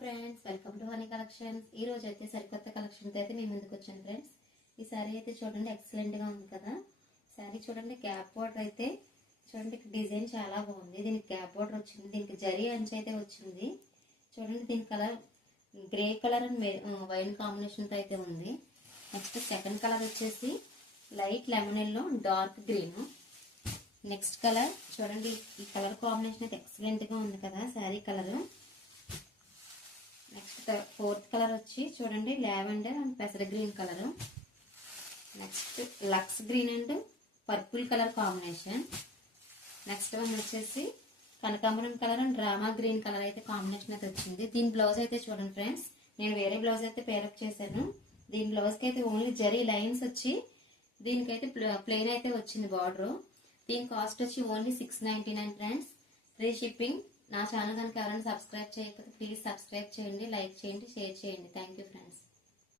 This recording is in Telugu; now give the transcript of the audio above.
Friends, welcome to honey collections. ఈ రోజు అయితే సరికొత్త కలెక్షన్ అయితే మేము ముందుకు వచ్చాను ఫ్రెండ్స్. ఈ సారీ అయితే చూడండి, ఎక్సలెంట్ గా ఉంది కదా. సారీ చూడండి, గ్యాప్ బార్డర్ అయితే చూడండి, డిజైన్ చాలా బాగుంది. దీనికి గ్యాప్ బార్డర్ వచ్చింది, దీనికి జరీ అంచు అయితే వచ్చింది. చూడండి, దీని colour grey colour and wine combination తో అయితే ఉంది. నెక్స్ట్ సెకండ్ కలర్ వచ్చేసి light lemon yellow dark green. Next colour చూడండి, ఈ కలర్ కాంబినేషన్ అయితే ఎక్సలెంట్ గా ఉంది కదా sari colour. Next fourth colour వచ్చి చూడండి, లావెండర్ అండ్ పెసర గ్రీన్ కలర్. నెక్స్ట్ లక్స్ green and purple colour combination. Next one వచ్చేసి కనకాంబరం కలర్ అండ్ డ్రామా గ్రీన్ కలర్ అయితే కాంబినేషన్ అయితే వచ్చింది. దీని బ్లౌజ్ అయితే చూడండి ఫ్రెండ్స్, నేను వేరే బ్లౌజ్ అయితే పేరప్ చేశాను. దీని బ్లౌజ్ కి అయితే ఓన్లీ జరీ లైన్స్ వచ్చి దీనికైతే ప్లెయిన్ అయితే వచ్చింది బార్డర్. దీని కాస్ట్ వచ్చి ఓన్లీ 699 ఫ్రెండ్స్, ఫ్రీ షిప్పింగ్. నా ఛానల్ కనుక ఎవరైనా సబ్స్క్రైబ్ చేయకపోతే ప్లీజ్ సబ్స్క్రైబ్ చేయండి, లైక్ చేయండి, షేర్ చేయండి. Thank you friends.